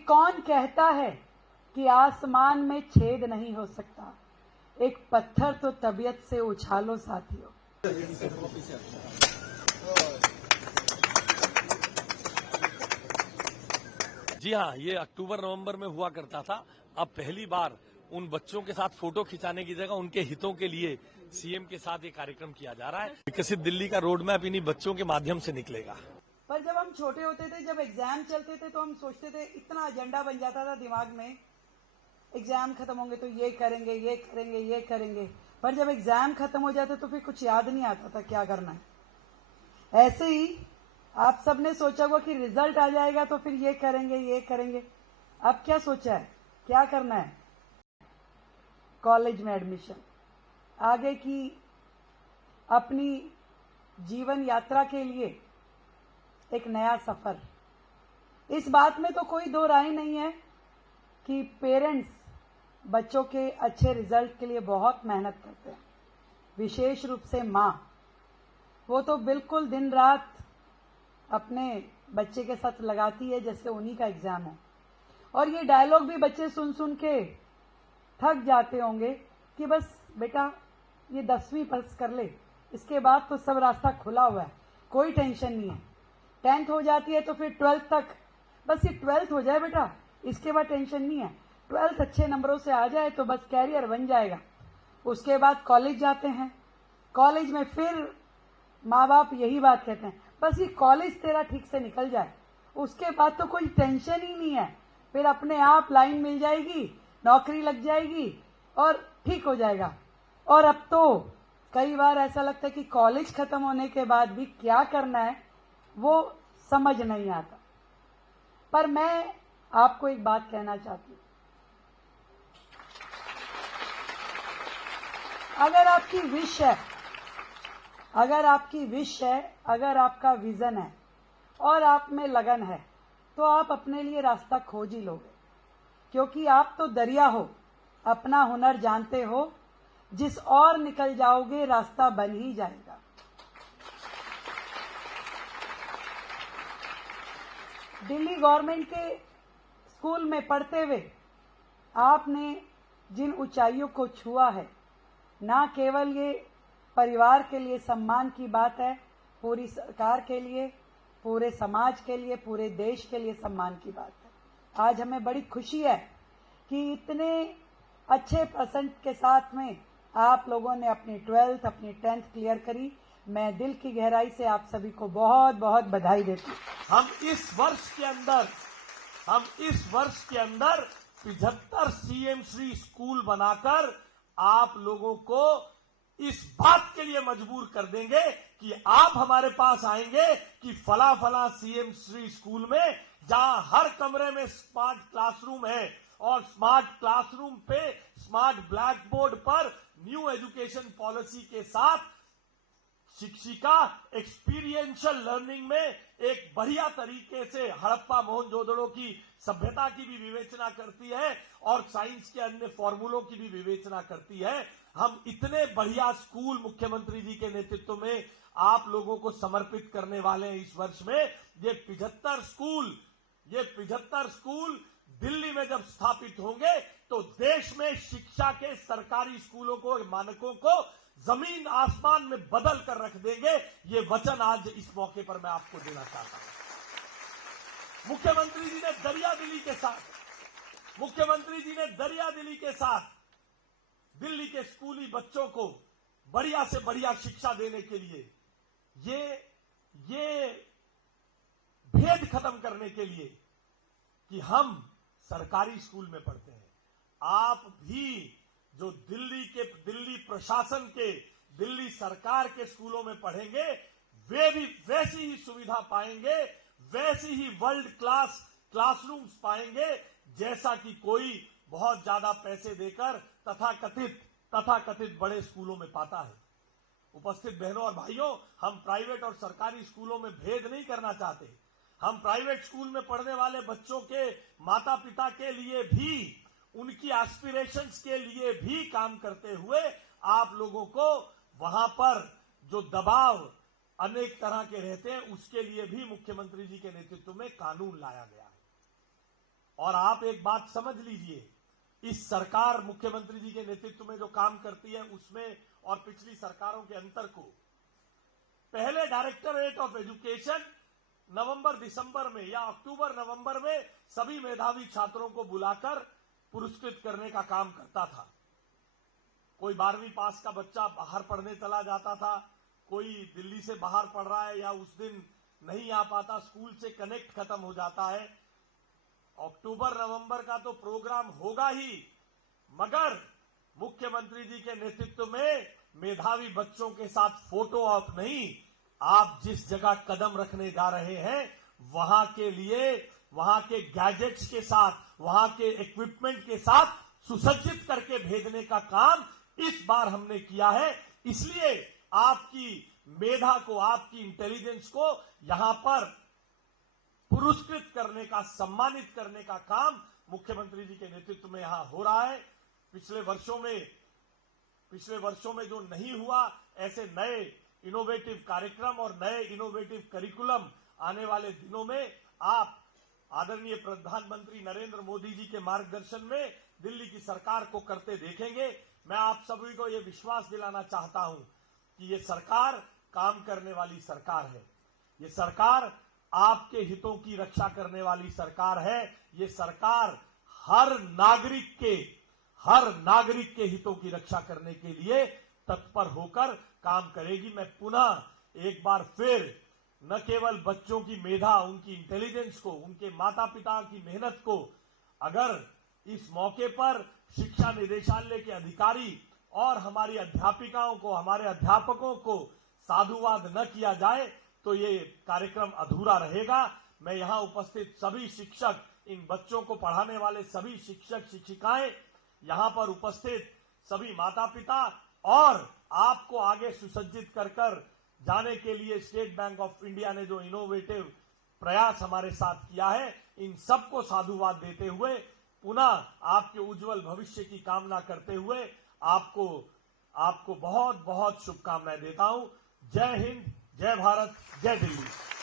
कौन कहता है कि आसमान में छेद नहीं हो सकता। एक पत्थर तो तबीयत से उछालो साथियों। जी हाँ, ये अक्टूबर नवंबर में हुआ करता था। अब पहली बार उन बच्चों के साथ फोटो खिंचाने की जगह उनके हितों के लिए सीएम के साथ ये कार्यक्रम किया जा रहा है। विकसित दिल्ली का रोड मैप इन्हीं बच्चों के माध्यम से निकलेगा। पर जब हम छोटे होते थे, जब एग्जाम चलते थे, तो हम सोचते थे, इतना एजेंडा बन जाता था दिमाग में, एग्जाम खत्म होंगे तो ये करेंगे, ये करेंगे, ये करेंगे। पर जब एग्जाम खत्म हो जाते तो फिर कुछ याद नहीं आता था क्या करना है। ऐसे ही आप सबने सोचा होगा कि रिजल्ट आ जाएगा तो फिर ये करेंगे, ये करेंगे। अब क्या सोचा है, क्या करना है? कॉलेज में एडमिशन, आगे की अपनी जीवन यात्रा के लिए एक नया सफर। इस बात में तो कोई दो राय नहीं है कि पेरेंट्स बच्चों के अच्छे रिजल्ट के लिए बहुत मेहनत करते हैं। विशेष रूप से माँ, वो तो बिल्कुल दिन रात अपने बच्चे के साथ लगाती है जैसे उन्हीं का एग्जाम हो। और ये डायलॉग भी बच्चे सुन सुन के थक जाते होंगे कि बस बेटा ये 10वीं पास कर ले, इसके बाद तो सब रास्ता खुला हुआ है, कोई टेंशन नहीं है। 10th हो जाती है तो फिर 12th तक, बस ये 12th हो जाए बेटा, इसके बाद टेंशन नहीं है। 12th अच्छे नंबरों से आ जाए तो बस कैरियर बन जाएगा। उसके बाद कॉलेज जाते हैं, कॉलेज में फिर माँ बाप यही बात कहते हैं, बस ये कॉलेज तेरा ठीक से निकल जाए, उसके बाद तो कोई टेंशन ही नहीं है, फिर अपने आप लाइन मिल जाएगी, नौकरी लग जाएगी और ठीक हो जाएगा। और अब तो कई बार ऐसा लगता है कि कॉलेज खत्म होने के बाद भी क्या करना है वो समझ नहीं आता। पर मैं आपको एक बात कहना चाहती हूं, अगर आपकी विश है, अगर आपकी विश है, अगर आपका विजन है और आप में लगन है, तो आप अपने लिए रास्ता खोज ही लोगे। क्योंकि आप तो दरिया हो, अपना हुनर जानते हो, जिस और निकल जाओगे रास्ता बन ही जाएगा। दिल्ली गवर्नमेंट के स्कूल में पढ़ते हुए आपने जिन ऊंचाइयों को छुआ है, ना केवल ये परिवार के लिए सम्मान की बात है, पूरी सरकार के लिए, पूरे समाज के लिए, पूरे देश के लिए सम्मान की बात है। आज हमें बड़ी खुशी है कि इतने अच्छे परसेंट के साथ में आप लोगों ने अपनी 12th, अपनी 10th क्लियर करी। मैं दिल की गहराई से आप सभी को बहुत बहुत बधाई देती हूँ। हम इस वर्ष के अंदर 75 सीएम श्री स्कूल बनाकर आप लोगों को इस बात के लिए मजबूर कर देंगे कि आप हमारे पास आएंगे कि फला फला सीएम श्री स्कूल में, जहां हर कमरे में स्मार्ट क्लासरूम है और स्मार्ट क्लासरूम पे स्मार्ट ब्लैक बोर्ड पर न्यू एजुकेशन पॉलिसी के साथ शिक्षिका एक्सपीरियंशियल लर्निंग में एक बढ़िया तरीके से हड़प्पा मोहनजोदड़ो की सभ्यता की भी विवेचना करती है और साइंस के अन्य फॉर्मूलों की भी विवेचना करती है। हम इतने बढ़िया स्कूल मुख्यमंत्री जी के नेतृत्व में आप लोगों को समर्पित करने वाले हैं इस वर्ष में। ये 75 स्कूल दिल्ली में जब स्थापित होंगे तो देश में शिक्षा के सरकारी स्कूलों को, मानकों को जमीन आसमान में बदल कर रख देंगे। ये वचन आज इस मौके पर मैं आपको देना चाहता हूं। मुख्यमंत्री जी ने दरिया दिली के साथ दिल्ली के स्कूली बच्चों को बढ़िया से बढ़िया शिक्षा देने के लिए, ये भेद खत्म करने के लिए कि हम सरकारी स्कूल में पढ़ते हैं, आप भी जो दिल्ली प्रशासन के, दिल्ली सरकार के स्कूलों में पढ़ेंगे, वे भी वैसी ही सुविधा पाएंगे, वैसी ही वर्ल्ड क्लास क्लासरूम्स पाएंगे जैसा कि कोई बहुत ज्यादा पैसे देकर तथाकथित बड़े स्कूलों में पाता है। उपस्थित बहनों और भाइयों, हम प्राइवेट और सरकारी स्कूलों में भेद नहीं करना चाहते। हम प्राइवेट स्कूल में पढ़ने वाले बच्चों के माता पिता के लिए भी, उनकी एस्पिरेशंस के लिए भी काम करते हुए आप लोगों को वहां पर जो दबाव अनेक तरह के रहते हैं, उसके लिए भी मुख्यमंत्री जी के नेतृत्व में कानून लाया गया है। और आप एक बात समझ लीजिए, इस सरकार मुख्यमंत्री जी के नेतृत्व में जो काम करती है उसमें और पिछली सरकारों के अंतर को, पहले डायरेक्टरेट ऑफ एजुकेशन नवंबर दिसंबर में या अक्टूबर नवंबर में सभी मेधावी छात्रों को बुलाकर पुरस्कृत करने का काम करता था। कोई 12वीं पास का बच्चा बाहर पढ़ने चला जाता था, कोई दिल्ली से बाहर पढ़ रहा है या उस दिन नहीं आ पाता, स्कूल से कनेक्ट खत्म हो जाता है। अक्टूबर नवंबर का तो प्रोग्राम होगा ही, मगर मुख्यमंत्री जी के नेतृत्व में मेधावी बच्चों के साथ फोटो ऑप नहीं, आप जिस जगह कदम रखने जा रहे हैं वहां के लिए, वहां के गैजेट्स के साथ, वहां के इक्विपमेंट के साथ सुसज्जित करके भेजने का काम इस बार हमने किया है। इसलिए आपकी मेधा को, आपकी इंटेलिजेंस को यहां पर पुरस्कृत करने का, सम्मानित करने का काम मुख्यमंत्री जी के नेतृत्व में यहां हो रहा है। पिछले वर्षों में जो नहीं हुआ, ऐसे नए इनोवेटिव कार्यक्रम और नए इनोवेटिव करिकुलम आने वाले दिनों में आप आदरणीय प्रधानमंत्री नरेंद्र मोदी जी के मार्गदर्शन में दिल्ली की सरकार को करते देखेंगे। मैं आप सभी को यह विश्वास दिलाना चाहता हूं कि ये सरकार काम करने वाली सरकार है। ये सरकार आपके हितों की रक्षा करने वाली सरकार है। ये सरकार हर नागरिक के हितों की रक्षा करने के लिए तत्पर होकर काम करेगी। मैं पुनः एक बार फिर न केवल बच्चों की मेधा, उनकी इंटेलिजेंस को, उनके माता पिता की मेहनत को, अगर इस मौके पर शिक्षा निदेशालय के अधिकारी और हमारी अध्यापिकाओं को, हमारे अध्यापकों को साधुवाद न किया जाए तो ये कार्यक्रम अधूरा रहेगा। मैं यहां उपस्थित सभी शिक्षक, इन बच्चों को पढ़ाने वाले सभी शिक्षक शिक्षिकाएं, यहां पर उपस्थित सभी माता पिता और आपको आगे सुसज्जित कर जाने के लिए स्टेट बैंक ऑफ इंडिया ने जो इनोवेटिव प्रयास हमारे साथ किया है, इन सबको साधुवाद देते हुए पुनः आपके उज्जवल भविष्य की कामना करते हुए आपको बहुत बहुत शुभकामनाएं देता हूं। जय हिंद, जय भारत, जय दिल्ली।